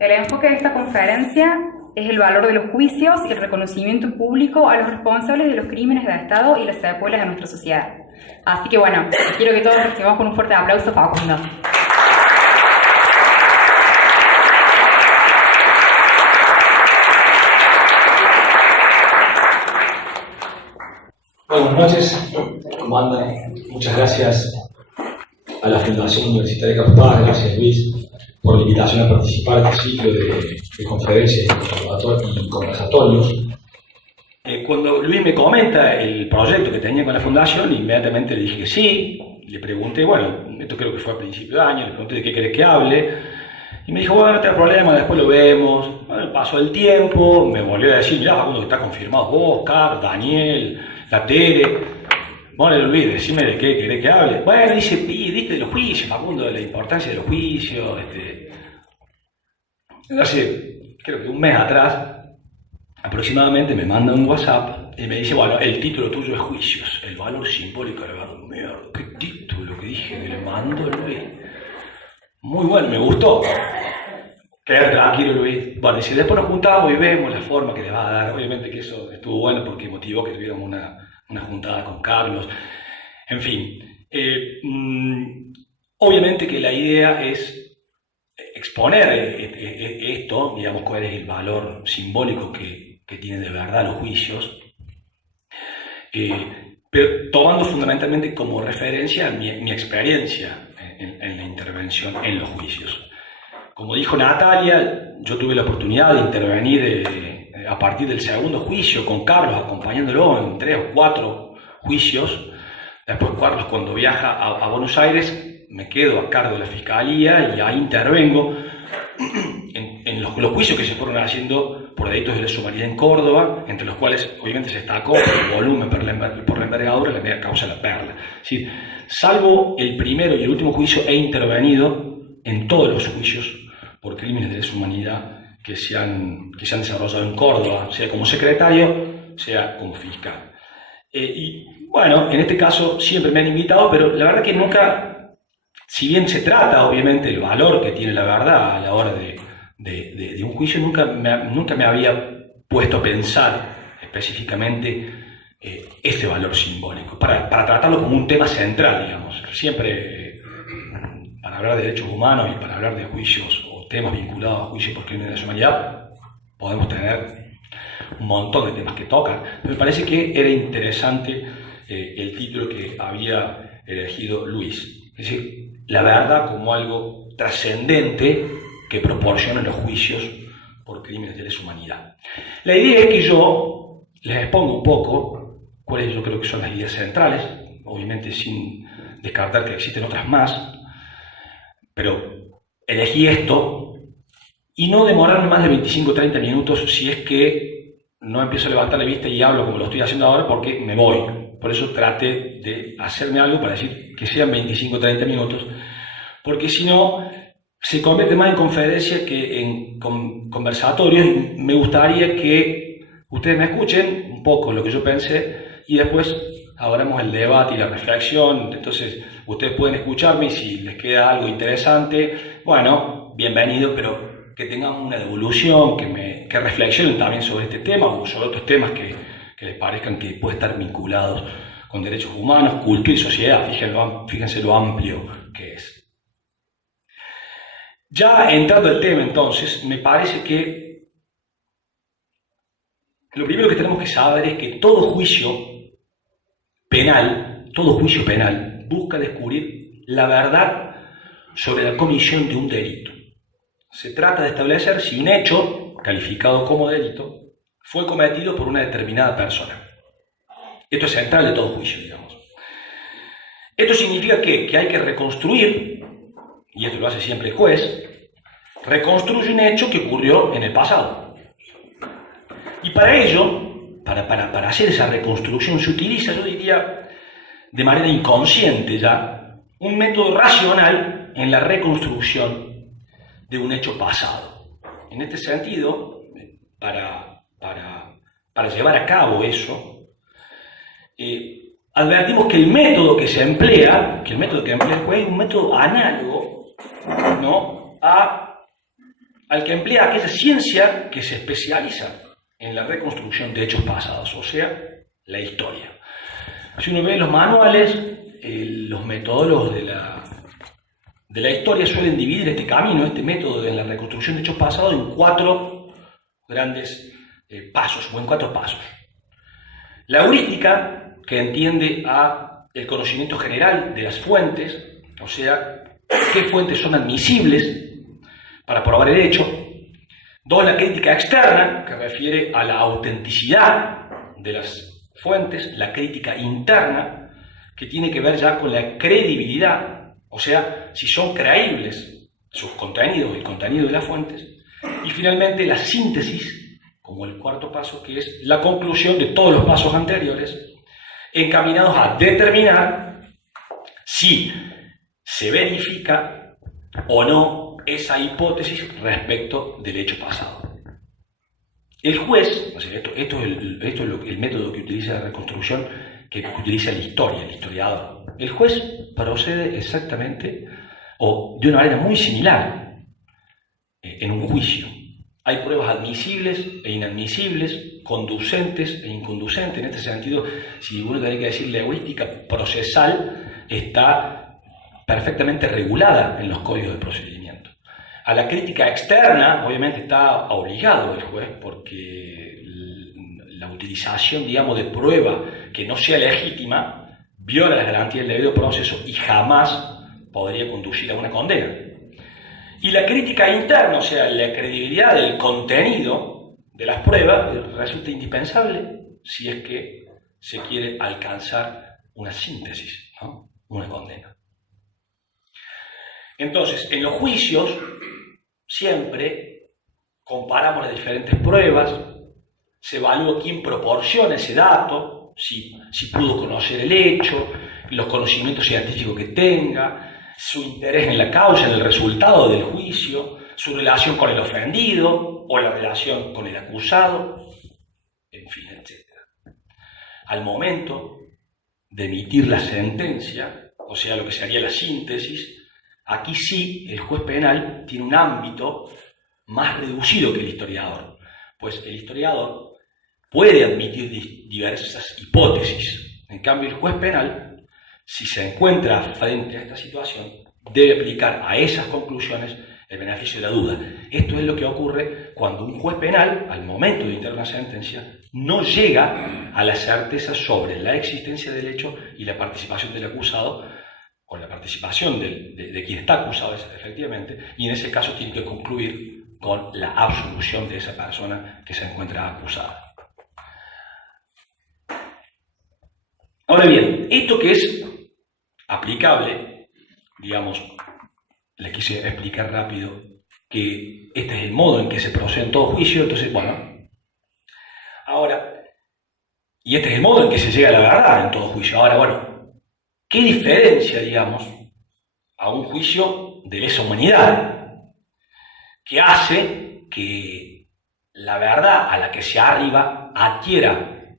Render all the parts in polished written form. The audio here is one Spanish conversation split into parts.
El enfoque de esta conferencia es el valor de los juicios y el reconocimiento público a los responsables de los crímenes de Estado y las secuelas de nuestra sociedad. Así que bueno, quiero que todos recibamos con un fuerte aplauso a Facundo. Buenas noches, ¿cómo andan? Muchas gracias a la Fundación Universitaria Carlos Paz, gracias Luis por la invitación a participar en este ciclo de conferencias y conversatorios. Cuando Luis me comenta el proyecto que tenía con la Fundación, inmediatamente le dije que sí, le pregunté, bueno, esto creo que fue a principio de año, le pregunté de qué querés que hable, y me dijo, bueno, no tengo problema, después lo vemos. Bueno, pasó el tiempo, me volvió a decir, mirá, Facundo, que está confirmado, Oscar, Daniel, la Tere. Bueno, Luis, decime de qué querés que hable. Bueno, dice, viste de los juicios, Facundo, de la importancia de los juicios. Hace, creo que un mes atrás, aproximadamente, me manda un WhatsApp y me dice, bueno, el título tuyo es Juicios, el valor simbólico de la verdad. Mierda, qué título que dije que le mando Luis. Muy bueno, me gustó. Quédate tranquilo, Luis. Bueno, y si después nos juntamos y vemos la forma que le va a dar, obviamente que eso estuvo bueno porque motivó que tuviéramos una juntada con Carlos. En fin, obviamente que la idea es exponer esto, digamos, cuál es el valor simbólico que tienen de verdad los juicios, pero tomando fundamentalmente como referencia mi experiencia en la intervención en los juicios. Como dijo Natalia, yo tuve la oportunidad de intervenir a partir del segundo juicio con Carlos, acompañándolo en 3 o 4 juicios. Después Carlos, cuando viaja a Buenos Aires, me quedo a cargo de la Fiscalía y ahí intervengo en los juicios que se fueron haciendo por delitos de lesa humanidad en Córdoba, entre los cuales obviamente se destacó por el volumen, por la envergadura, la media causa de la Perla. Es decir, salvo el primero y el último juicio, he intervenido en todos los juicios por crímenes de lesa humanidad que se han desarrollado en Córdoba, sea como secretario, sea como fiscal. Y bueno, en este caso siempre me han invitado, pero la verdad que nunca, si bien se trata obviamente del valor que tiene la verdad a la hora de un juicio, nunca me había puesto a pensar específicamente este valor simbólico, para tratarlo como un tema central, digamos. Siempre, para hablar de derechos humanos y para hablar de juicios o temas vinculados a juicios por crímenes de lesa humanidad, podemos tener un montón de temas que tocan. Me parece que era interesante el título que había elegido Luis. Es decir, la verdad como algo trascendente que proporcionan los juicios por crímenes de lesa humanidad. La idea es que yo les expongo un poco cuáles yo creo que son las ideas centrales, obviamente sin descartar que existen otras más, pero elegí esto y no demorarme más de 25 o 30 minutos si es que no empiezo a levantar la vista y hablo como lo estoy haciendo ahora, porque me voy. Por eso traté de hacerme algo para decir que sean 25 o 30 minutos, porque si no se convierte más en conferencia que en conversatorios. Me gustaría que ustedes me escuchen un poco lo que yo pensé y después abramos el debate y la reflexión. Entonces ustedes pueden escucharme y si les queda algo interesante, bueno, bienvenido, pero que tengan una devolución, que reflexionen también sobre este tema o sobre otros temas que les parezcan que pueden estar vinculados con derechos humanos, cultura y sociedad. Fíjense lo amplio que es. Ya entrando al tema, entonces, me parece que lo primero que tenemos que saber es que todo juicio penal busca descubrir la verdad sobre la comisión de un delito. Se trata de establecer si un hecho, calificado como delito, fue cometido por una determinada persona. Esto es central de todo juicio, digamos. Esto significa que hay que reconstruir, y esto lo hace siempre el juez, reconstruye un hecho que ocurrió en el pasado. Y para ello, para hacer esa reconstrucción, se utiliza, yo diría, de manera inconsciente ya, un método racional en la reconstrucción de un hecho pasado. En este sentido, para llevar a cabo eso, advertimos que el método que emplea el juez es un método análogo, ¿no?, a al que emplea aquella ciencia que se especializa en la reconstrucción de hechos pasados, o sea, la historia. Si uno ve los manuales, los metodólogos de la historia suelen dividir este camino, este método de la reconstrucción de hechos pasados en 4 grandes pasos, o en 4 pasos. La heurística, que entiende a el conocimiento general de las fuentes, o sea, qué fuentes son admisibles para probar el hecho. 2, la crítica externa, que refiere a la autenticidad de las fuentes. La crítica interna, que tiene que ver ya con la credibilidad, o sea, si son creíbles sus contenidos, el contenido de las fuentes. Y finalmente la síntesis, como el 4º paso, que es la conclusión de todos los pasos anteriores, encaminados a determinar si se verifica o no esa hipótesis respecto del hecho pasado. El juez, o sea, esto es el método que utiliza la reconstrucción, que utiliza la historia, el historiador. El juez procede exactamente, o de una manera muy similar, en un juicio. Hay pruebas admisibles e inadmisibles, conducentes e inconducentes. En este sentido, si uno tiene que decir, la heurística procesal está perfectamente regulada en los códigos de procedimiento. A la crítica externa, obviamente, está obligado el juez, porque la utilización, digamos, de prueba que no sea legítima viola las garantías del debido proceso y jamás podría conducir a una condena. Y la crítica interna, o sea, la credibilidad del contenido de las pruebas, resulta indispensable si es que se quiere alcanzar una síntesis, ¿no? Una condena. Entonces, en los juicios siempre comparamos las diferentes pruebas, se evalúa quién proporciona ese dato, si pudo conocer el hecho, los conocimientos científicos que tenga, su interés en la causa, en el resultado del juicio, su relación con el ofendido o la relación con el acusado, en fin, etc. Al momento de emitir la sentencia, o sea, lo que sería la síntesis, aquí sí el juez penal tiene un ámbito más reducido que el historiador, pues el historiador puede admitir diversas hipótesis. En cambio, el juez penal, si se encuentra frente a esta situación, debe aplicar a esas conclusiones el beneficio de la duda. Esto es lo que ocurre cuando un juez penal, al momento de dictar una sentencia, no llega a la certeza sobre la existencia del hecho y la participación del acusado, o la participación de quien está acusado efectivamente, y en ese caso tiene que concluir con la absolución de esa persona que se encuentra acusada. Ahora bien, esto que es aplicable, digamos, les quise explicar rápido que este es el modo en que se procede en todo juicio, entonces, bueno, ahora, y este es el modo en que se llega a la verdad en todo juicio. Ahora, bueno, ¿qué diferencia, digamos, a un juicio de lesa humanidad que hace que la verdad a la que se arriba adquiera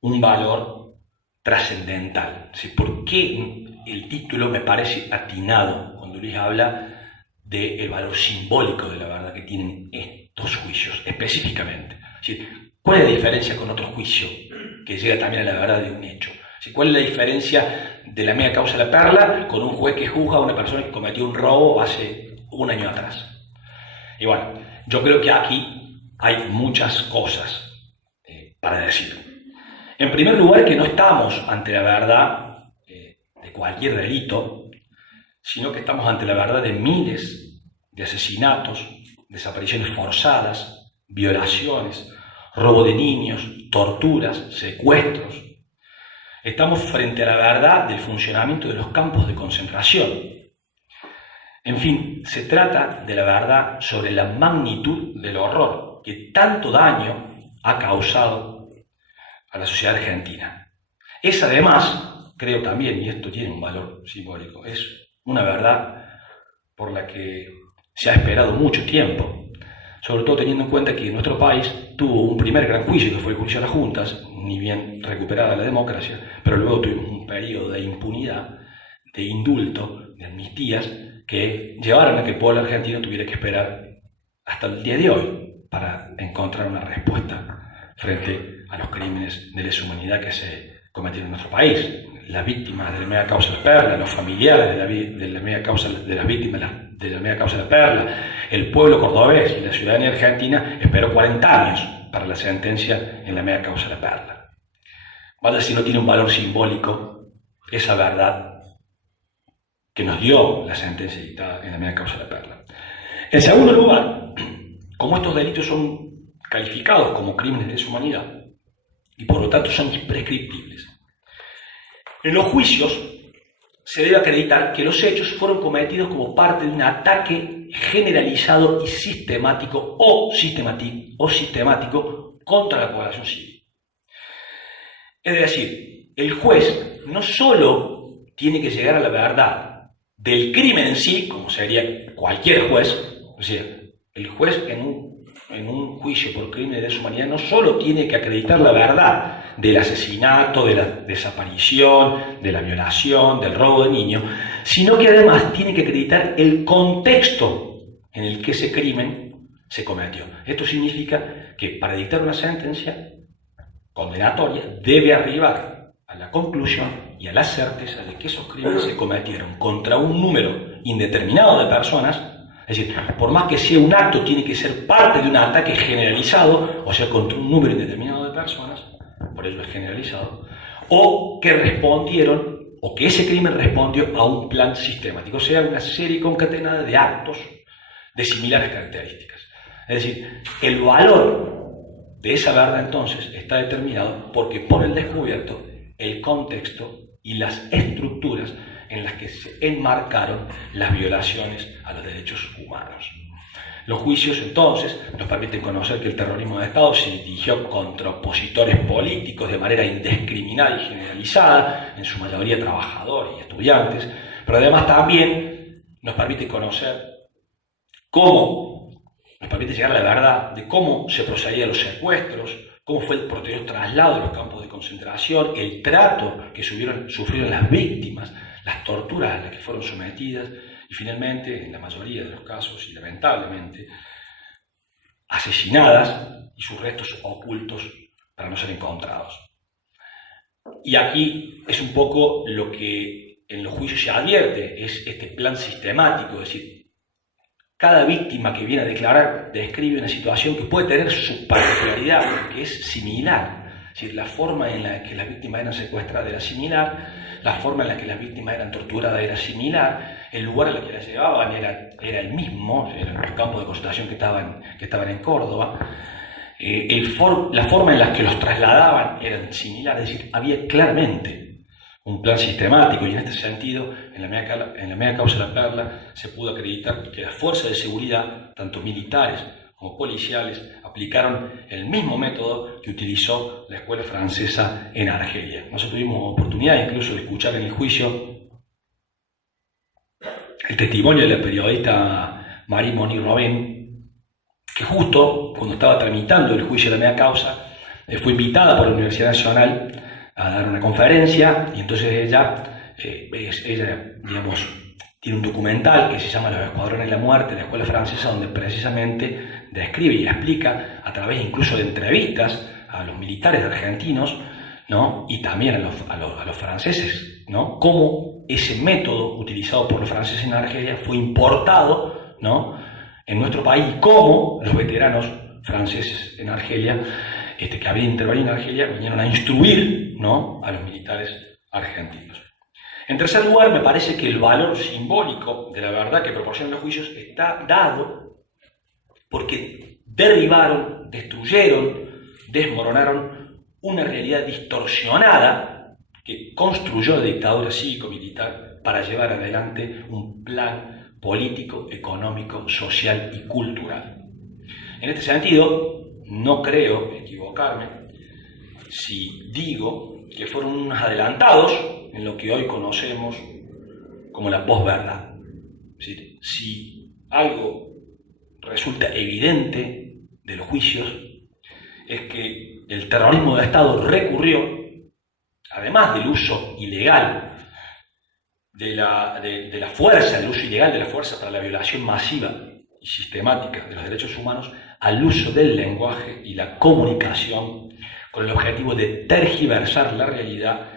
un valor trascendental? ¿Sí? ¿Por qué el título me parece atinado cuando Luis habla del valor simbólico de la verdad que tienen estos juicios específicamente? ¿Sí? ¿Cuál es la diferencia con otro juicio que llega también a la verdad de un hecho? ¿Sí? ¿Cuál es la diferencia de la mea causa de la perla con un juez que juzga a una persona que cometió un robo hace un año atrás? Y bueno, yo creo que aquí hay muchas cosas para decir. En primer lugar, que no estamos ante la verdad de cualquier delito, sino que estamos ante la verdad de miles de asesinatos, desapariciones forzadas, violaciones, robo de niños, torturas, secuestros. Estamos frente a la verdad del funcionamiento de los campos de concentración. En fin, se trata de la verdad sobre la magnitud del horror que tanto daño ha causado a la sociedad argentina. Es además, creo también, y esto tiene un valor simbólico, es una verdad por la que se ha esperado mucho tiempo, sobre todo teniendo en cuenta que nuestro país tuvo un primer gran juicio, que fue el juicio a las juntas, ni bien recuperada la democracia, pero luego tuvimos un periodo de impunidad, de indulto, de amnistías, que llevaron a que el pueblo argentino tuviera que esperar hasta el día de hoy para encontrar una respuesta frente a los crímenes de lesa humanidad que se cometieron en nuestro país. Las víctimas de la mega causa de la Perla, los familiares de la mega causa de las víctimas de la mega causa de la Perla, el pueblo cordobés y la ciudadanía argentina esperó 40 años para la sentencia en la mega causa de la Perla. Vaya si no tiene un valor simbólico esa verdad que nos dio la sentencia dictada en la mega causa de la Perla. En segundo lugar, como estos delitos son calificados como crímenes de lesa humanidad y por lo tanto son imprescriptibles, en los juicios se debe acreditar que los hechos fueron cometidos como parte de un ataque generalizado y sistemático contra la población civil. Es decir, el juez no solo tiene que llegar a la verdad del crimen en sí, como sería cualquier juez, o sea, el juez en un juicio por crimen de lesa humanidad no solo tiene que acreditar la verdad del asesinato, de la desaparición, de la violación, del robo de niños, sino que además tiene que acreditar el contexto en el que ese crimen se cometió. Esto significa que para dictar una sentencia condenatoria debe arribar a la conclusión y a la certeza de que esos crímenes se cometieron contra un número indeterminado de personas. Es decir, por más que sea un acto, tiene que ser parte de un ataque generalizado, o sea, contra un número indeterminado de personas, por eso es generalizado, o que respondieron, o que ese crimen respondió a un plan sistemático, o sea, una serie concatenada de actos de similares características. Es decir, el valor de esa verdad entonces está determinado porque pone al descubierto el contexto y las estructuras en las que se enmarcaron las violaciones a los derechos humanos. Los juicios, entonces, nos permiten conocer que el terrorismo de Estado se dirigió contra opositores políticos de manera indiscriminada y generalizada, en su mayoría trabajadores y estudiantes, pero además también nos permite conocer nos permite llegar a la verdad de cómo se procedía a los secuestros, cómo fue el posterior traslado de los campos de concentración, el trato que sufrieron las víctimas, las torturas a las que fueron sometidas y finalmente, en la mayoría de los casos y lamentablemente, asesinadas y sus restos ocultos para no ser encontrados. Y aquí es un poco lo que en los juicios se advierte, es este plan sistemático, es decir, cada víctima que viene a declarar describe una situación que puede tener su particularidad, que es similar. Es decir, la forma en la que las víctimas eran secuestradas era similar, la forma en la que las víctimas eran torturadas era similar, el lugar al que las llevaban era el mismo, eran los campos de concentración que estaban en Córdoba, la forma en la que los trasladaban eran similares, es decir, había claramente un plan sistemático y en este sentido, en la mega causa de la Perla, se pudo acreditar que las fuerzas de seguridad, tanto militares como policiales, aplicaron el mismo método que utilizó la escuela francesa en Argelia. Nosotros tuvimos oportunidad incluso de escuchar en el juicio el testimonio de la periodista Marie-Monique Robin, que justo cuando estaba tramitando el juicio de la mega causa, fue invitada por la Universidad Nacional a dar una conferencia y entonces ella digamos, tiene un documental que se llama Los Escuadrones de la Muerte de la escuela francesa, donde precisamente describe y explica a través incluso de entrevistas a los militares argentinos, ¿no? Y también a los franceses, ¿no? Cómo ese método utilizado por los franceses en Argelia fue importado, ¿no? En nuestro país, cómo los veteranos franceses en Argelia que habían intervenido en Argelia vinieron a instruir, ¿no? A los militares argentinos. En tercer lugar, me parece que el valor simbólico de la verdad que proporcionan los juicios está dado porque derribaron, destruyeron, desmoronaron una realidad distorsionada que construyó la dictadura cívico-militar para llevar adelante un plan político, económico, social y cultural. En este sentido, no creo equivocarme si digo que fueron unos adelantados en lo que hoy conocemos como la posverdad. Es decir, si algo resulta evidente de los juicios es que el terrorismo de Estado recurrió, además del uso ilegal de la fuerza, el uso ilegal de la fuerza para la violación masiva y sistemática de los derechos humanos al uso del lenguaje y la comunicación con el objetivo de tergiversar la realidad,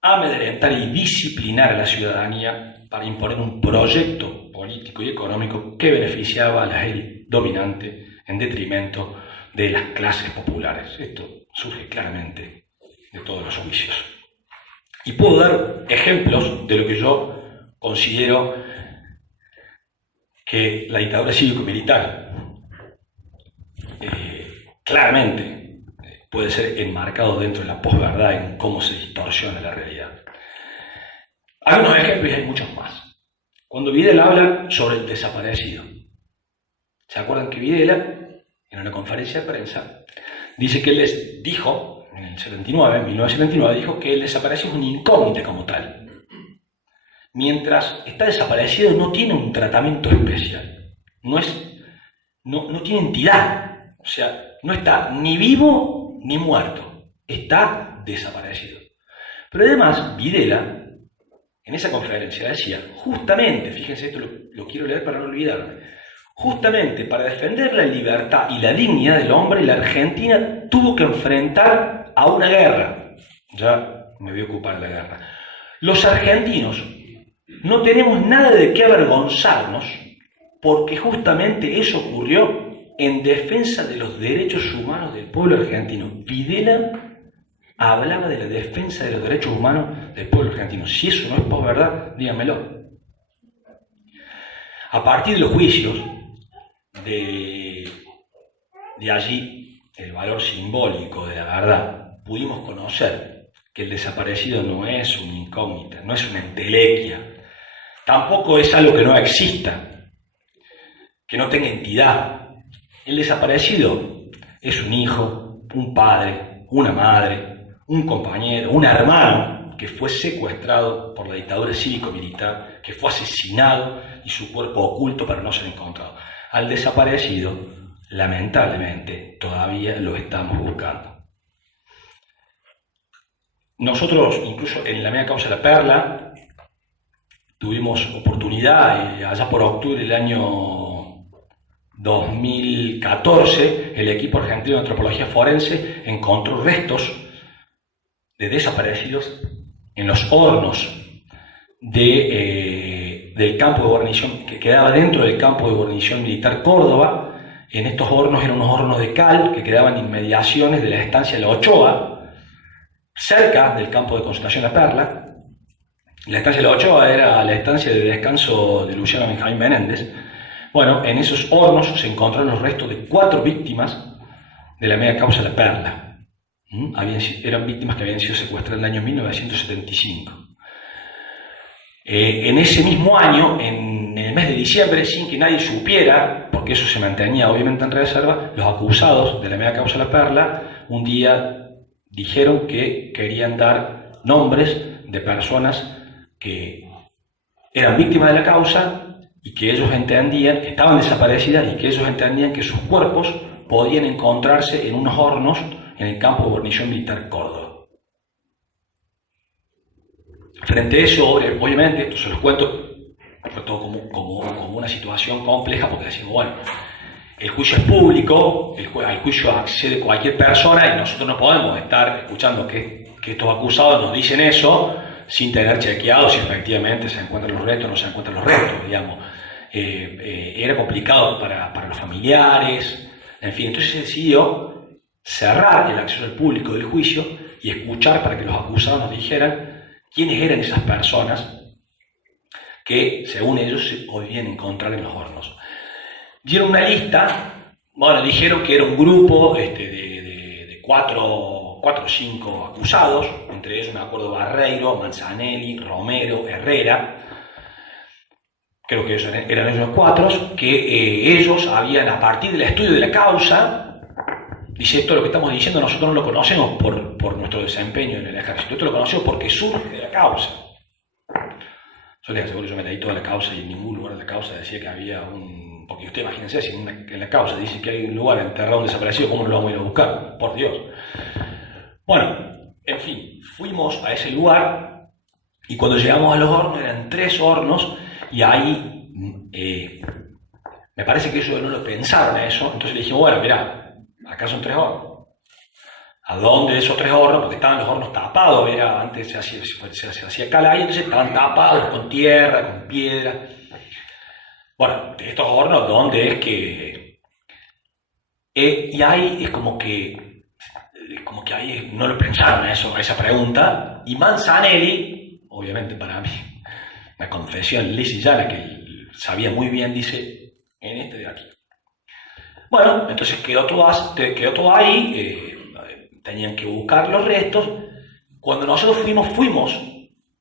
amedrentar y disciplinar a la ciudadanía para imponer un proyecto político y económico que beneficiaba a la élite dominante en detrimento de las clases populares. Esto surge claramente de todos los juicios. Y puedo dar ejemplos de lo que yo considero que la dictadura cívico-militar claramente puede ser enmarcado dentro de la posverdad en cómo se distorsiona la realidad. Hay unos ejemplos y hay muchos más. Cuando Videla habla sobre el desaparecido, ¿se acuerdan que Videla, en una conferencia de prensa, dice que él les dijo, en 1979, dijo que el desaparecido es una incógnita como tal? Mientras está desaparecido no tiene un tratamiento especial, no tiene entidad, o sea, no está ni vivo ni muerto, está desaparecido. Pero además, Videla, en esa conferencia decía, justamente, fíjense, esto lo quiero leer para no olvidarme, justamente para defender la libertad y la dignidad del hombre, la Argentina tuvo que enfrentar a una guerra. Ya me voy a ocupar de la guerra. Los argentinos no tenemos nada de qué avergonzarnos porque justamente eso ocurrió en defensa de los derechos humanos del pueblo argentino. Videla hablaba de la defensa de los derechos humanos del pueblo argentino. Si eso no es posverdad, díganmelo. A partir de los juicios, de allí el valor simbólico de la verdad, pudimos conocer que el desaparecido no es una incógnita, no es una entelequia, tampoco es algo que no exista, que no tenga entidad. El desaparecido es un hijo, un padre, una madre, un compañero, un hermano que fue secuestrado por la dictadura cívico-militar, que fue asesinado y su cuerpo oculto para no ser encontrado. Al desaparecido, lamentablemente, todavía lo estamos buscando. Nosotros, incluso en la media causa La Perla, tuvimos oportunidad, allá por octubre del año 2014, el equipo argentino de antropología forense encontró restos de desaparecidos en los hornos del campo de guarnición, que quedaba dentro del campo de guarnición militar Córdoba. En estos hornos eran unos hornos de cal que quedaban en inmediaciones de la estancia La Ochoa, cerca del campo de concentración La Perla. La estancia La Ochoa era la estancia de descanso de Luciano Benjamín Menéndez. Bueno, en esos hornos se encontraron los restos de 4 víctimas de la media causa La Perla. Eran víctimas que habían sido secuestradas en el año 1975. En ese mismo año, en el mes de diciembre, sin que nadie supiera, porque eso se mantenía obviamente en reserva, los acusados de la media causa La Perla un día dijeron que querían dar nombres de personas que eran víctimas de la causa y que ellos entendían que estaban desaparecidas y que ellos entendían que sus cuerpos podían encontrarse en unos hornos en el campo de guarnición militar Córdoba. Frente a eso, obviamente, esto se los cuento, fue todo como una situación compleja, porque decimos, bueno, el juicio es público, al juicio accede cualquier persona y nosotros no podemos estar escuchando que estos acusados nos dicen eso sin tener chequeado si efectivamente se encuentran los restos o no se encuentran los restos, digamos. Era complicado para los familiares, en fin, entonces se decidió cerrar el acceso al público del juicio y escuchar para que los acusados nos dijeran quiénes eran esas personas que, según ellos, se podían encontrar en los hornos. Dieron una lista, bueno, dijeron que era un grupo de 4 o 5 acusados, entre ellos me acuerdo Barreiro, Manzanelli, Romero, Herrera, creo que eran ellos 4, que ellos habían, a partir del estudio de la causa, dice, esto lo que estamos diciendo nosotros no lo conocemos por nuestro desempeño en el ejército, esto lo conocemos porque surge de la causa. Yo les aseguro, yo me leí toda la causa y en ningún lugar de la causa decía que había un... Porque usted imagínense, si en la causa dice que hay un lugar enterrado, un desaparecido, ¿cómo lo vamos a ir a buscar? Por Dios. Bueno, en fin, fuimos a ese lugar y cuando llegamos a los hornos eran 3 hornos y ahí Me parece que ellos no lo pensaron a eso, entonces le dijimos, bueno, mirá, acá son 3 hornos. ¿A dónde esos 3 hornos? Porque estaban los hornos tapados, antes se hacía cal ahí, entonces estaban tapados con tierra, con piedra. Bueno, de estos hornos, ¿dónde es que...? Y ahí es como que ahí no lo pensaron a esa pregunta, y Manzanelli, obviamente para mí, una confesión lisa y llana que él sabía muy bien, dice, en este de aquí. Bueno, entonces quedó todo ahí, tenían que buscar los restos. Cuando nosotros fuimos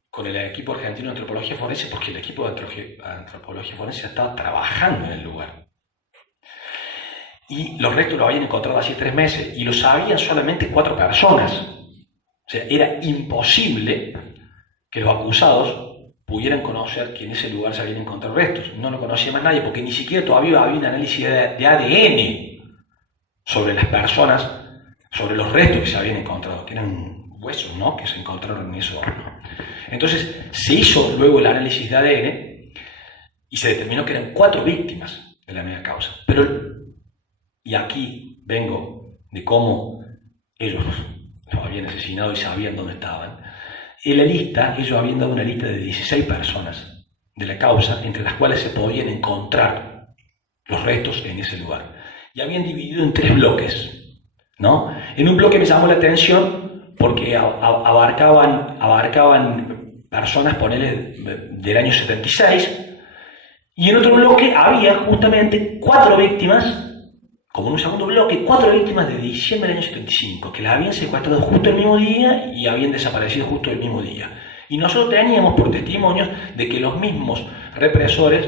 con el equipo argentino de antropología forense, porque el equipo de antropología forense estaba trabajando en el lugar. Y los restos los habían encontrado hace 3 meses y lo sabían solamente 4 personas. O sea, era imposible que los acusados pudieran conocer que en ese lugar se habían encontrado restos. No lo conocía más nadie porque ni siquiera todavía había un análisis de ADN sobre las personas, sobre los restos que se habían encontrado, que eran huesos, ¿no?, que se encontraron en ese horno. Entonces se hizo luego el análisis de ADN y se determinó que eran 4 víctimas de la mega causa. Y aquí vengo de cómo ellos los habían asesinado y sabían dónde estaban. En la lista, ellos habían dado una lista de 16 personas de la causa, entre las cuales se podían encontrar los restos en ese lugar. Y habían dividido en 3 bloques, ¿no? En un bloque me llamó la atención porque abarcaban personas, ponele, del año 76, y en otro bloque había justamente 4 víctimas, como en un segundo bloque, 4 víctimas de diciembre del año 75, que las habían secuestrado justo el mismo día y habían desaparecido justo el mismo día. Y nosotros teníamos por testimonios de que los mismos represores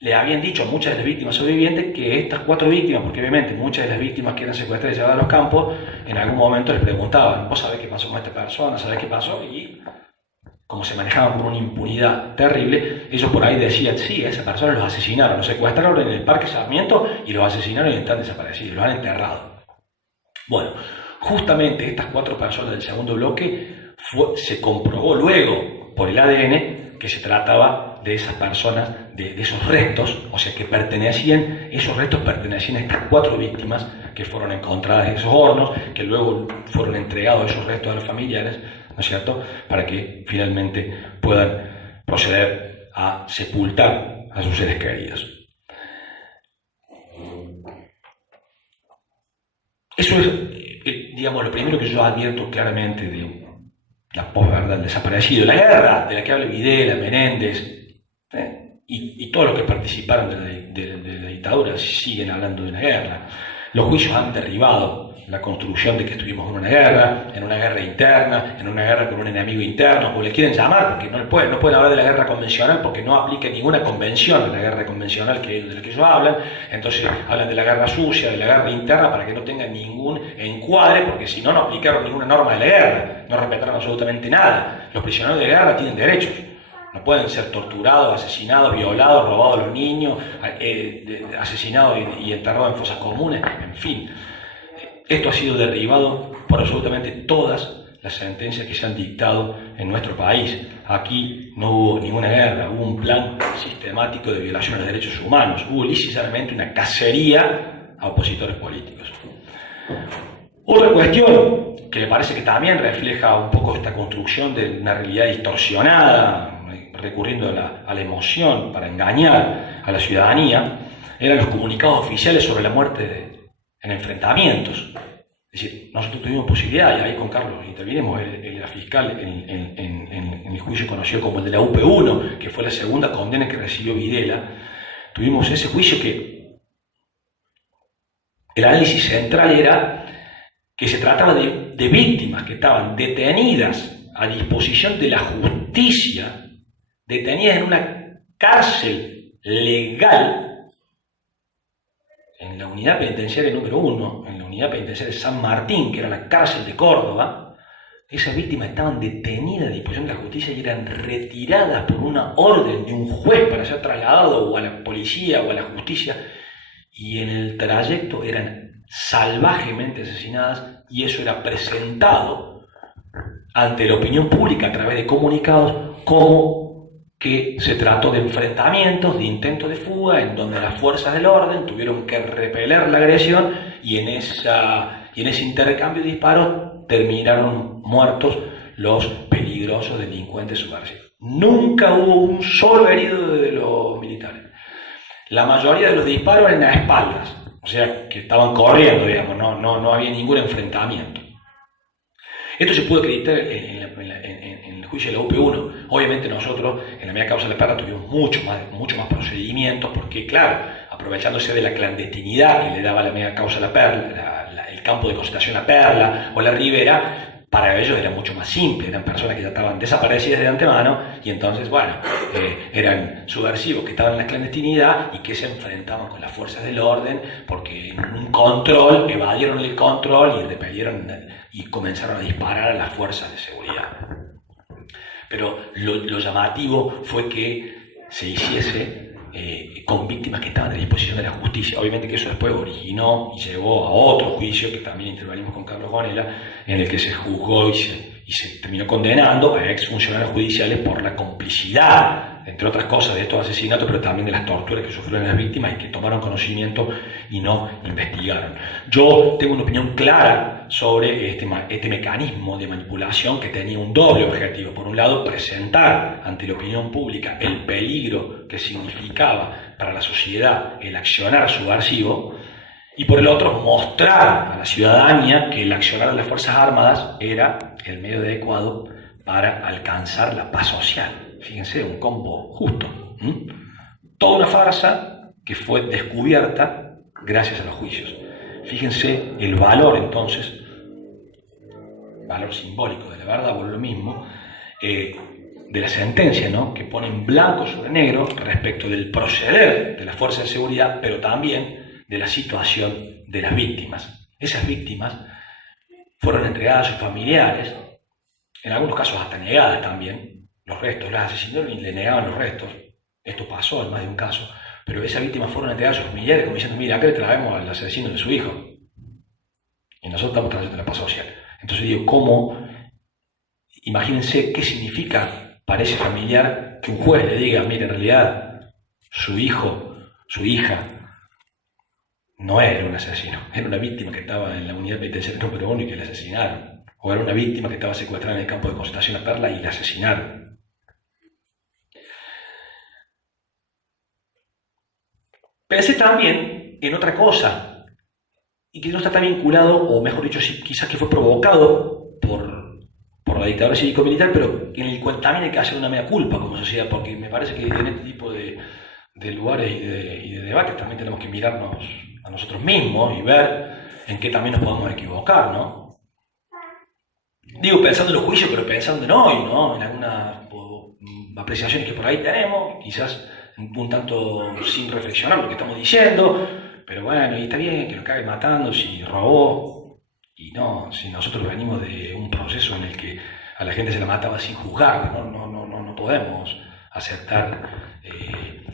le habían dicho a muchas de las víctimas sobrevivientes que estas 4 víctimas, porque obviamente muchas de las víctimas que eran secuestradas y llevadas a los campos, en algún momento les preguntaban, ¿vos sabés qué pasó con esta persona? ¿Sabés qué pasó? Y como se manejaban por una impunidad terrible, ellos por ahí decían, sí, a esa persona los asesinaron, los secuestraron en el Parque Sarmiento y los asesinaron y están desaparecidos, los han enterrado. Bueno, justamente estas 4 personas del segundo bloque se comprobó luego por el ADN que se trataba de esas personas, de esos restos, o sea que esos restos pertenecían a estas 4 víctimas que fueron encontradas en esos hornos, que luego fueron entregados esos restos a los familiares, ¿no es cierto?, para que finalmente puedan proceder a sepultar a sus seres queridos. Eso es, digamos, lo primero que yo advierto claramente de la posverdad del desaparecido. La guerra de la que habla Videla, Menéndez, y todos los que participaron de la dictadura siguen hablando de una guerra. Los juicios han derribado la construcción de que estuvimos en una guerra interna, en una guerra con un enemigo interno, como le quieren llamar, porque no pueden hablar de la guerra convencional porque no aplica ninguna convención de la guerra convencional de la que ellos hablan. Entonces hablan de la guerra sucia, de la guerra interna, para que no tengan ningún encuadre, porque si no, no aplicaron ninguna norma de la guerra, no respetaron absolutamente nada. Los prisioneros de guerra tienen derechos. No pueden ser torturados, asesinados, violados, robados a los niños, asesinados y enterrados en fosas comunes, en fin. Esto ha sido derribado por absolutamente todas las sentencias que se han dictado en nuestro país. Aquí no hubo ninguna guerra, hubo un plan sistemático de violación a los derechos humanos, hubo lícitamente una cacería a opositores políticos. Otra cuestión que me parece que también refleja un poco esta construcción de una realidad distorsionada, recurriendo a la emoción para engañar a la ciudadanía, eran los comunicados oficiales sobre la muerte en enfrentamientos. Es decir, nosotros tuvimos posibilidad, y ahí con Carlos intervinimos, el fiscal en el juicio conocido como el de la UP1, que fue la segunda condena que recibió Videla. Tuvimos ese juicio que el análisis central era que se trataba de víctimas que estaban detenidas a disposición de la justicia, detenidas en una cárcel legal, en la unidad penitenciaria número 1, en la unidad penitenciaria de San Martín, que era la cárcel de Córdoba. Esas víctimas estaban detenidas a disposición de la justicia y eran retiradas por una orden de un juez para ser trasladado o a la policía o a la justicia, y en el trayecto eran salvajemente asesinadas, y eso era presentado ante la opinión pública a través de comunicados como que se trató de enfrentamientos, de intentos de fuga, en donde las fuerzas del orden tuvieron que repeler la agresión y en ese intercambio de disparos terminaron muertos los peligrosos delincuentes subversivos. Nunca hubo un solo herido de los militares. La mayoría de los disparos eran a espaldas, o sea, que estaban corriendo, digamos, no había ningún enfrentamiento. Esto se pudo acreditar en el juicio de la UP1. Obviamente nosotros, en la media causa de la Perla, tuvimos mucho más procedimientos, porque claro, aprovechándose de la clandestinidad que le daba la media causa de la Perla, el campo de concentración La Perla o la Ribera, para ellos era mucho más simple, eran personas que ya estaban desaparecidas de antemano y entonces, bueno, eran subversivos que estaban en la clandestinidad y que se enfrentaban con las fuerzas del orden porque en un control evadieron el control y repelieron y comenzaron a disparar a las fuerzas de seguridad. Pero lo llamativo fue que se hiciese con víctimas que estaban a disposición de la justicia. Obviamente que eso después originó y llevó a otro juicio que también intervenimos con Carlos Gonella, en el que se juzgó y se terminó condenando a exfuncionarios judiciales por la complicidad, entre otras cosas, de estos asesinatos, pero también de las torturas que sufrieron las víctimas y que tomaron conocimiento y no investigaron. Yo tengo una opinión clara sobre este mecanismo de manipulación que tenía un doble objetivo. Por un lado, presentar ante la opinión pública el peligro que significaba para la sociedad el accionar subversivo, y por el otro, mostrar a la ciudadanía que el accionar de las Fuerzas Armadas era el medio adecuado para alcanzar la paz social. Fíjense, un combo justo. Toda una farsa que fue descubierta gracias a los juicios. Fíjense el valor, entonces, valor simbólico de la verdad, por lo mismo, de la sentencia, ¿no?, que pone en blanco sobre negro respecto del proceder de las fuerzas de seguridad, pero también de la situación de las víctimas. Esas víctimas fueron entregadas a sus familiares, en algunos casos hasta negadas también, los restos, las asesinaron y le negaban los restos. Esto pasó en más de un caso, pero esas víctimas fueron entregadas a sus familiares como diciendo, mira, acá le traemos al asesino de su hijo y nosotros estamos trayendo la paz social. Entonces digo, ¿cómo? Imagínense qué significa para ese familiar que un juez le diga, mira, en realidad su hijo, su hija no era un asesino, era una víctima que estaba en la unidad penitenciaria número 1 y que la asesinaron, o era una víctima que estaba secuestrada en el campo de concentración La Perla y la asesinaron. Pensé también en otra cosa, y que no está tan vinculado, o mejor dicho, quizás que fue provocado por la dictadura cívico-militar, pero en el cual también hay que hacer una mea culpa como sociedad, porque me parece que en este tipo de lugares y de debates también tenemos que mirarnos a nosotros mismos y ver en qué también nos podemos equivocar, ¿no? Digo, pensando en los juicios, pero pensando en hoy, ¿no? En algunas apreciaciones que por ahí tenemos, quizás un tanto sin reflexionar lo que estamos diciendo, pero bueno, y está bien que lo acabe matando si robó, y no, si nosotros venimos de un proceso en el que a la gente se la mataba sin juzgar, no podemos aceptar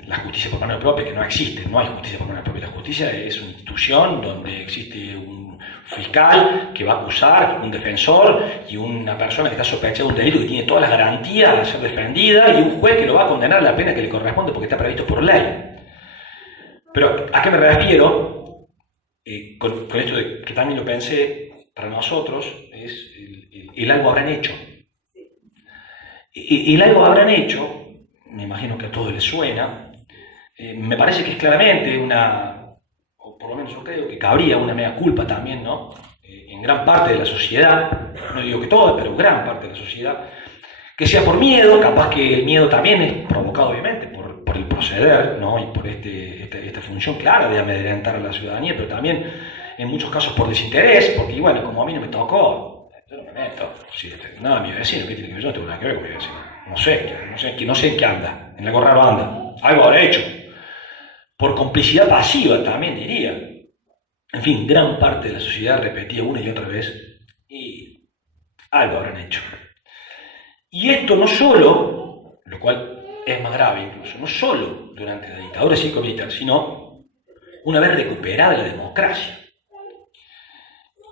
la justicia por mano propia, que no existe, no hay justicia por mano propia. La justicia es una institución donde existe un fiscal que va a acusar, un defensor y una persona que está sospechada de un delito que tiene todas las garantías de ser defendida y un juez que lo va a condenar a la pena que le corresponde porque está previsto por ley. Pero ¿a qué me refiero? Con esto de que también lo pensé para nosotros, es el algo habrán hecho. El algo habrán hecho, me imagino que a todos les suena, me parece que es claramente o por lo menos yo creo que cabría una mea culpa también, ¿no? En gran parte de la sociedad, no digo que toda, pero gran parte de la sociedad, que sea por miedo, capaz que el miedo también es provocado obviamente por el proceder, ¿no? Y por esta función clara de amedrentar a la ciudadanía, pero también en muchos casos por desinterés, porque bueno, como a mí no me tocó, yo no me meto, si nada, mi vecino, ¿qué tiene que ver? Yo no tengo nada que ver con mi vecino, no sé en qué anda, en algo raro anda, algo habrá hecho, por complicidad pasiva también diría. En fin, gran parte de la sociedad repetía una y otra vez, y algo habrán hecho. Y esto no solo, lo cual es más grave incluso, no solo durante la dictadura cívico-militar, sino una vez recuperada la democracia.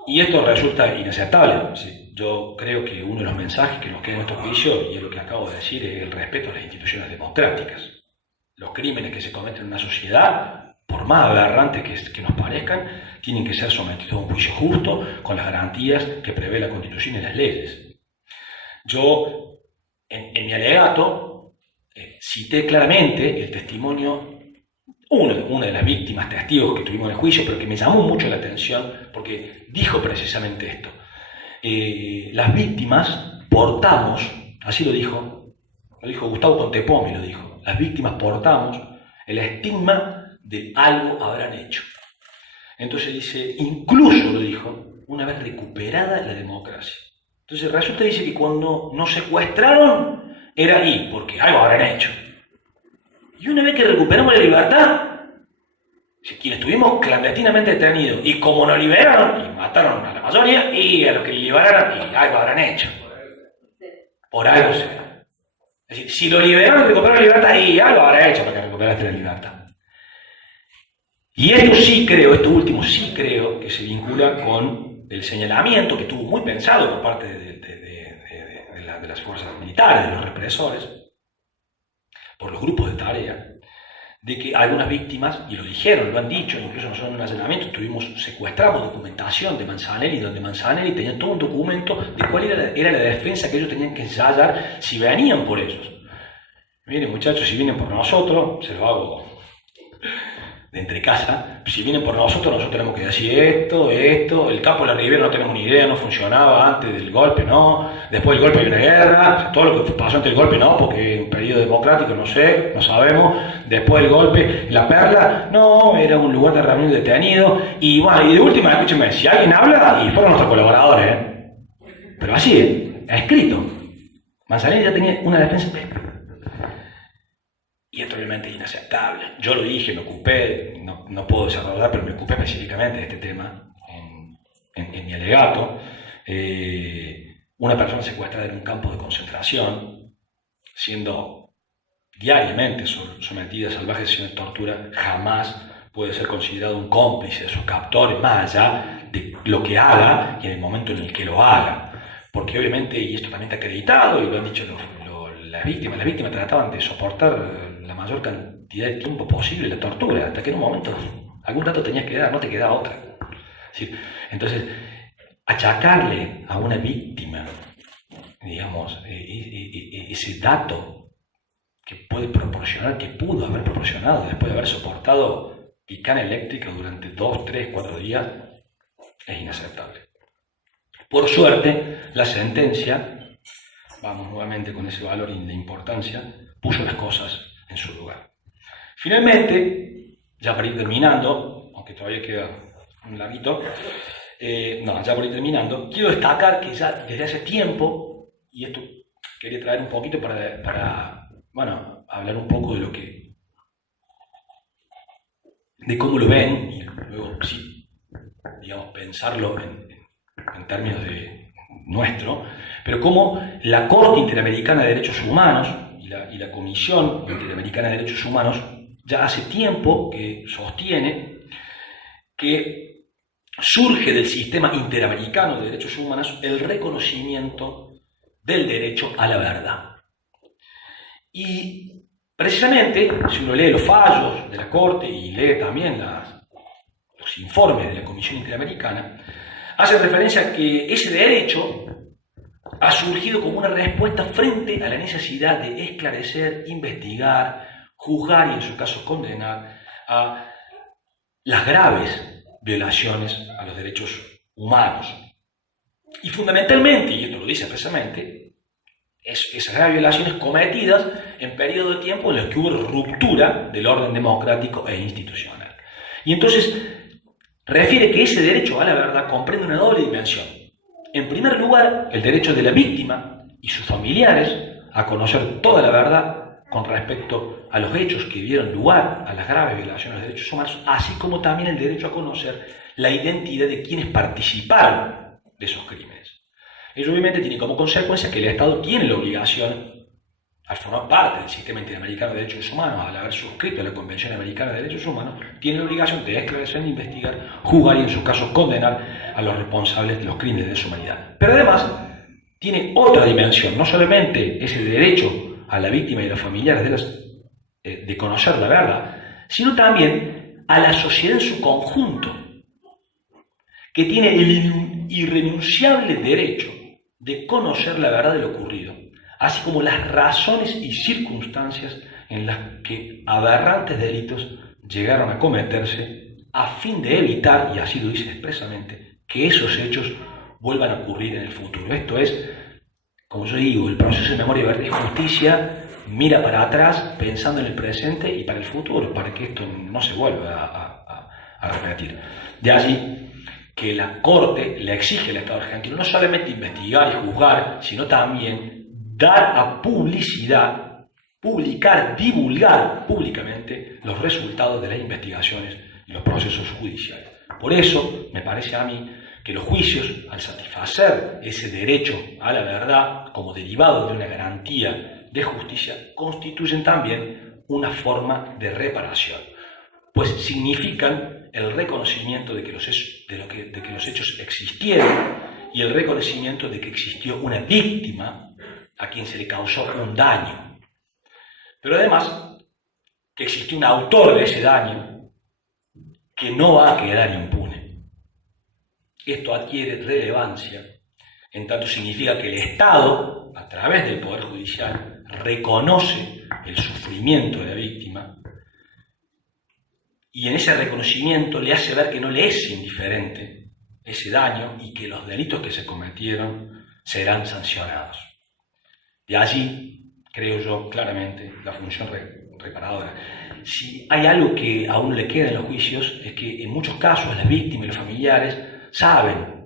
Y esto resulta inaceptable. Sí, yo creo que uno de los mensajes que nos queda en nuestro juicio, y es lo que acabo de decir, es el respeto a las instituciones democráticas. Los crímenes que se cometen en una sociedad, por más aberrantes que nos parezcan, tienen que ser sometidos a un juicio justo, con las garantías que prevé la Constitución y las leyes. Yo, en mi alegato, cité claramente el testimonio, una de las víctimas, testigos que tuvimos en el juicio, pero que me llamó mucho la atención, porque dijo precisamente esto. Las víctimas portamos, así lo dijo Gustavo Contepomi, lo dijo, las víctimas portamos el estigma de algo habrán hecho. Entonces dice, incluso lo dijo, una vez recuperada la democracia. Entonces resulta, dice, que cuando nos secuestraron era ahí, porque algo habrán hecho. Y una vez que recuperamos la libertad, quienes estuvimos clandestinamente detenidos, y como nos liberaron, y mataron a la mayoría, y a los que liberaron, y algo habrán hecho. Por algo sea. Es decir, si lo liberaron y recuperaron la libertad, y algo habrá hecho para que recuperaste la libertad. Y esto sí creo, esto último sí creo que se vincula con el señalamiento que estuvo muy pensado por parte de las fuerzas militares, de los represores, por los grupos de tarea, de que algunas víctimas, y lo dijeron, lo han dicho, incluso nosotros en un allanamiento secuestramos documentación de Manzanelli, donde Manzanelli tenía todo un documento de cuál era la defensa que ellos tenían que ensayar si venían por ellos. Miren, muchachos, si vienen por nosotros, se lo hago de entre casa, si vienen por nosotros tenemos que decir esto, el campo de la Ribera no tenemos ni idea, no funcionaba antes del golpe, no, después del golpe hay una guerra, todo lo que pasó antes del golpe no, porque un periodo democrático, no sé, no sabemos, después del golpe, La Perla, no, era un lugar de reunión de detenidos, y bueno, y de última, escúcheme, si alguien habla, y fueron nuestros colaboradores, pero así, escrito, Manzanelli ya tenía una defensa. Y esto obviamente es inaceptable. Yo lo dije, me ocupé, no puedo desarrollar, pero me ocupé específicamente de este tema en mi alegato. Una persona secuestrada en un campo de concentración, siendo diariamente sometida a salvajes sesiones de tortura, jamás puede ser considerado un cómplice de sus captores, más allá de lo que haga y en el momento en el que lo haga. Porque obviamente, y esto también está acreditado, y lo han dicho las víctimas trataban de soportar la mayor cantidad de tiempo posible la tortura, hasta que en un momento algún dato tenías que dar, no te quedaba otra. ¿Sí? Entonces, achacarle a una víctima, digamos, ese dato que puede proporcionar, que pudo haber proporcionado después de haber soportado picana eléctrica durante 2, 3, 4 días, es inaceptable. Por suerte, la sentencia, vamos nuevamente con ese valor y la importancia, puso las cosas en su lugar. Finalmente, ya para ir terminando, aunque todavía queda un larguito, ya por ir terminando, quiero destacar que ya desde hace tiempo, y esto quería traer un poquito para hablar un poco de cómo lo ven, y luego sí, digamos, pensarlo en términos de nuestro, pero cómo la Corte Interamericana de Derechos Humanos y la Comisión Interamericana de Derechos Humanos ya hace tiempo que sostiene que surge del sistema interamericano de derechos humanos el reconocimiento del derecho a la verdad. Y precisamente, si uno lee los fallos de la Corte y lee también los informes de la Comisión Interamericana, hace referencia a que ese derecho ha surgido como una respuesta frente a la necesidad de esclarecer, investigar, juzgar y en su caso condenar a las graves violaciones a los derechos humanos. Y fundamentalmente, y esto lo dice precisamente, esas graves violaciones cometidas en periodos de tiempo en los que hubo ruptura del orden democrático e institucional. Y entonces refiere que ese derecho a la verdad comprende una doble dimensión. En primer lugar, el derecho de la víctima y sus familiares a conocer toda la verdad con respecto a los hechos que dieron lugar a las graves violaciones de derechos humanos, así como también el derecho a conocer la identidad de quienes participaron de esos crímenes. Ello obviamente tiene como consecuencia que el Estado tiene la obligación, al formar parte del sistema interamericano de derechos humanos, al haber suscrito a la Convención Americana de Derechos Humanos, tiene la obligación de esclarecer, investigar, juzgar y en sus casos condenar a los responsables de los crímenes de lesa humanidad. Pero además tiene otra dimensión, no solamente ese derecho a la víctima y a los familiares de conocer la verdad, sino también a la sociedad en su conjunto, que tiene el irrenunciable derecho de conocer la verdad de lo ocurrido, así como las razones y circunstancias en las que aberrantes delitos llegaron a cometerse a fin de evitar, y así lo dice expresamente, que esos hechos vuelvan a ocurrir en el futuro. Esto es, como yo digo, el proceso de memoria, verdad y justicia mira para atrás pensando en el presente y para el futuro, para que esto no se vuelva a repetir. De allí que la Corte le exige al Estado argentino no solamente investigar y juzgar, sino también dar a publicidad, publicar, divulgar públicamente los resultados de las investigaciones y los procesos judiciales. Por eso me parece a mí que los juicios, al satisfacer ese derecho a la verdad como derivado de una garantía de justicia, constituyen también una forma de reparación, pues significan el reconocimiento de que los hechos existieron y el reconocimiento de que existió una víctima a quien se le causó un daño, pero además que existió un autor de ese daño que no va a quedar impune. Esto adquiere relevancia en tanto significa que el Estado, a través del Poder Judicial, reconoce el sufrimiento de la víctima y en ese reconocimiento le hace ver que no le es indiferente ese daño y que los delitos que se cometieron serán sancionados. De allí, creo yo, claramente, la función reparadora. Si hay algo que aún le queda en los juicios, es que en muchos casos las víctimas y los familiares saben.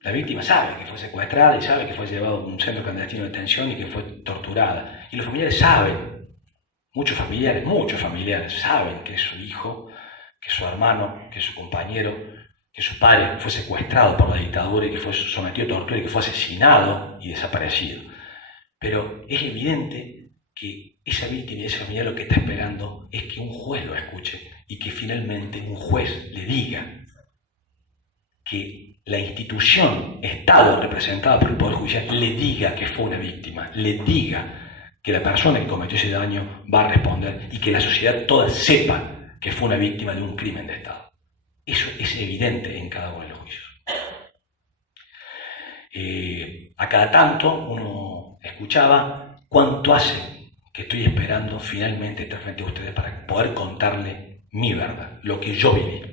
La víctima sabe que fue secuestrada y sabe que fue llevada a un centro clandestino de detención y que fue torturada. Y los familiares saben, muchos familiares saben que su hijo, que su hermano, que su compañero, que su padre fue secuestrado por la dictadura y que fue sometido a tortura y que fue asesinado y desaparecido. Pero es evidente que esa víctima y ese familiar lo que está esperando es que un juez lo escuche y que finalmente un juez le diga que la institución, Estado representada por el Poder Judicial, le diga que fue una víctima, le diga que la persona que cometió ese daño va a responder y que la sociedad toda sepa que fue una víctima de un crimen de Estado. Eso es evidente en cada uno de los juicios. A cada tanto uno escuchaba cuánto hace que estoy esperando finalmente estar frente a ustedes para poder contarle mi verdad, lo que yo viví.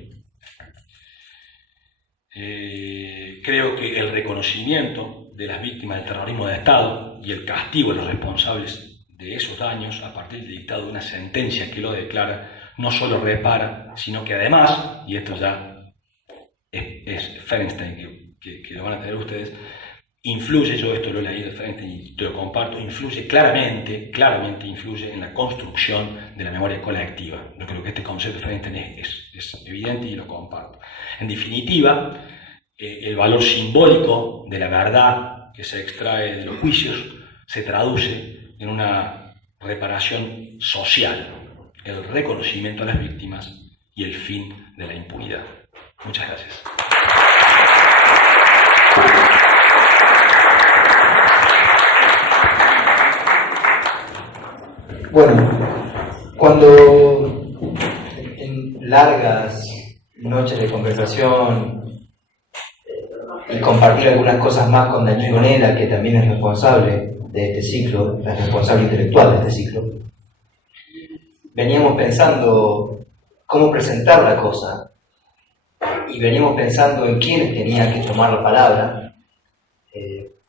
Creo que el reconocimiento de las víctimas del terrorismo de Estado y el castigo a los responsables de esos daños a partir del dictado de una sentencia que lo declara no solo repara, sino que además, y esto ya es Ferenstein que lo van a tener ustedes, influye, yo esto lo he leído de Ferenstein y te lo comparto, influye claramente influye en la construcción de la memoria colectiva. Yo creo que este concepto de Ferenstein es evidente y lo comparto. En definitiva, el valor simbólico de la verdad que se extrae de los juicios se traduce en una reparación social, el reconocimiento a las víctimas y el fin de la impunidad. Muchas gracias. Bueno, cuando en largas noches de conversación y compartir algunas cosas más con Daniel Gonela, que también es responsable de este ciclo, es responsable intelectual de este ciclo, veníamos pensando cómo presentar la cosa y veníamos pensando en quiénes tenían que tomar la palabra.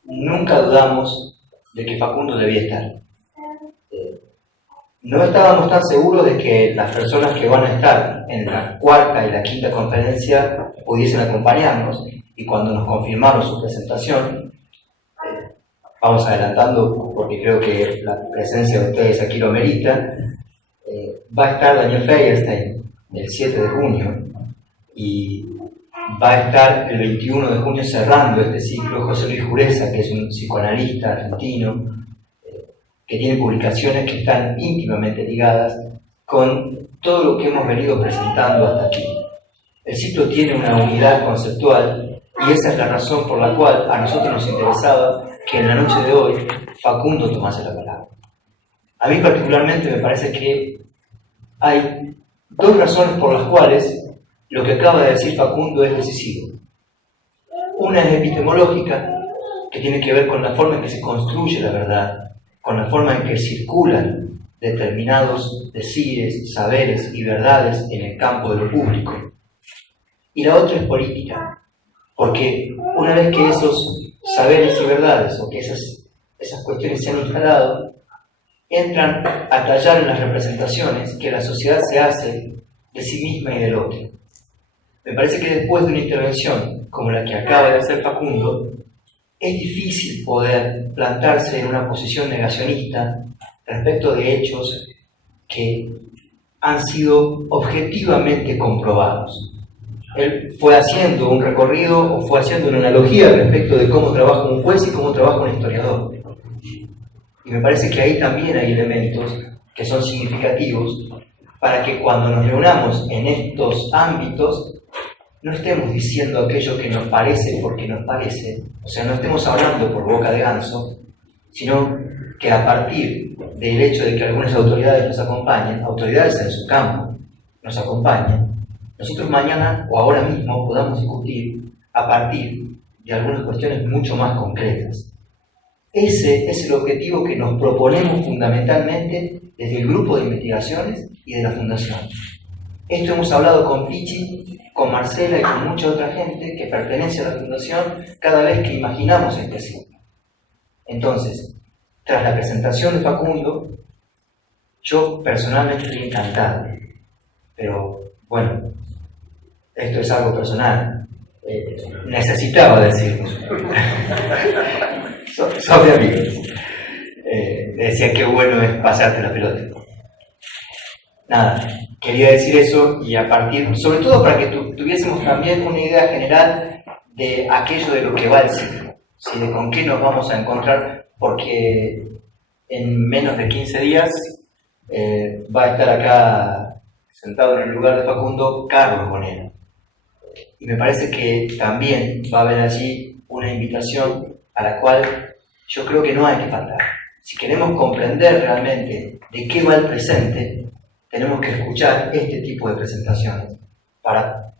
Nunca dudamos de que Facundo debía estar. No estábamos tan seguros de que las personas que van a estar en la cuarta y la quinta conferencia pudiesen acompañarnos, y cuando nos confirmaron su presentación, vamos adelantando porque creo que la presencia de ustedes aquí lo merita, va a estar Daniel Feierstein el 7 de junio y va a estar el 21 de junio cerrando este ciclo José Luis Jureza, que es un psicoanalista argentino que tiene publicaciones que están íntimamente ligadas con todo lo que hemos venido presentando hasta aquí. El ciclo tiene una unidad conceptual Y esa es la razón por la cual a nosotros nos interesaba que en la noche de hoy Facundo tomase la palabra. A mí particularmente me parece que hay dos razones por las cuales lo que acaba de decir Facundo es decisivo. Una es epistemológica, que tiene que ver con la forma en que se construye la verdad, con la forma en que circulan determinados decires, saberes y verdades en el campo de lo público. Y la otra es política, porque una vez que esos saberes y verdades, o que esas cuestiones se han instalado, entran a tallar en las representaciones que la sociedad se hace de sí misma y del otro. Me parece que después de una intervención como la que acaba de hacer Facundo, es difícil poder plantarse en una posición negacionista respecto de hechos que han sido objetivamente comprobados. Él fue haciendo un recorrido o fue haciendo una analogía respecto de cómo trabaja un juez y cómo trabaja un historiador. Y me parece que ahí también hay elementos que son significativos para que cuando nos reunamos en estos ámbitos no estemos diciendo aquello que nos parece porque nos parece, o sea, no estemos hablando por boca de ganso, sino que a partir del hecho de que algunas autoridades nos acompañen, autoridades en su campo nos acompañen, nosotros mañana o ahora mismo podamos discutir a partir de algunas cuestiones mucho más concretas. Ese es el objetivo que nos proponemos fundamentalmente desde el grupo de investigaciones y de la Fundación. Esto hemos hablado con Pichi, con Marcela y con mucha otra gente que pertenece a la Fundación cada vez que imaginamos este ciclo. Entonces, tras la presentación de Facundo, yo personalmente estoy encantado, pero bueno, esto es algo personal, necesitaba decirlo. Son mis amigos. Decían que bueno es pasarte la pelota. Nada, quería decir eso y a partir, sobre todo para que tuviésemos también una idea general de aquello de lo que va el ciclo, ¿sí? De con qué nos vamos a encontrar, porque en menos de 15 días va a estar acá sentado en el lugar de Facundo Carlos Bonera. Y me parece que también va a haber allí una invitación a la cual yo creo que no hay que faltar. Si queremos comprender realmente de qué va el presente, tenemos que escuchar este tipo de presentaciones para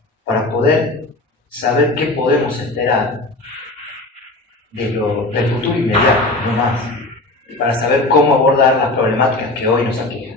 poder saber qué podemos esperar del futuro inmediato, no más, y para saber cómo abordar las problemáticas que hoy nos aquejan.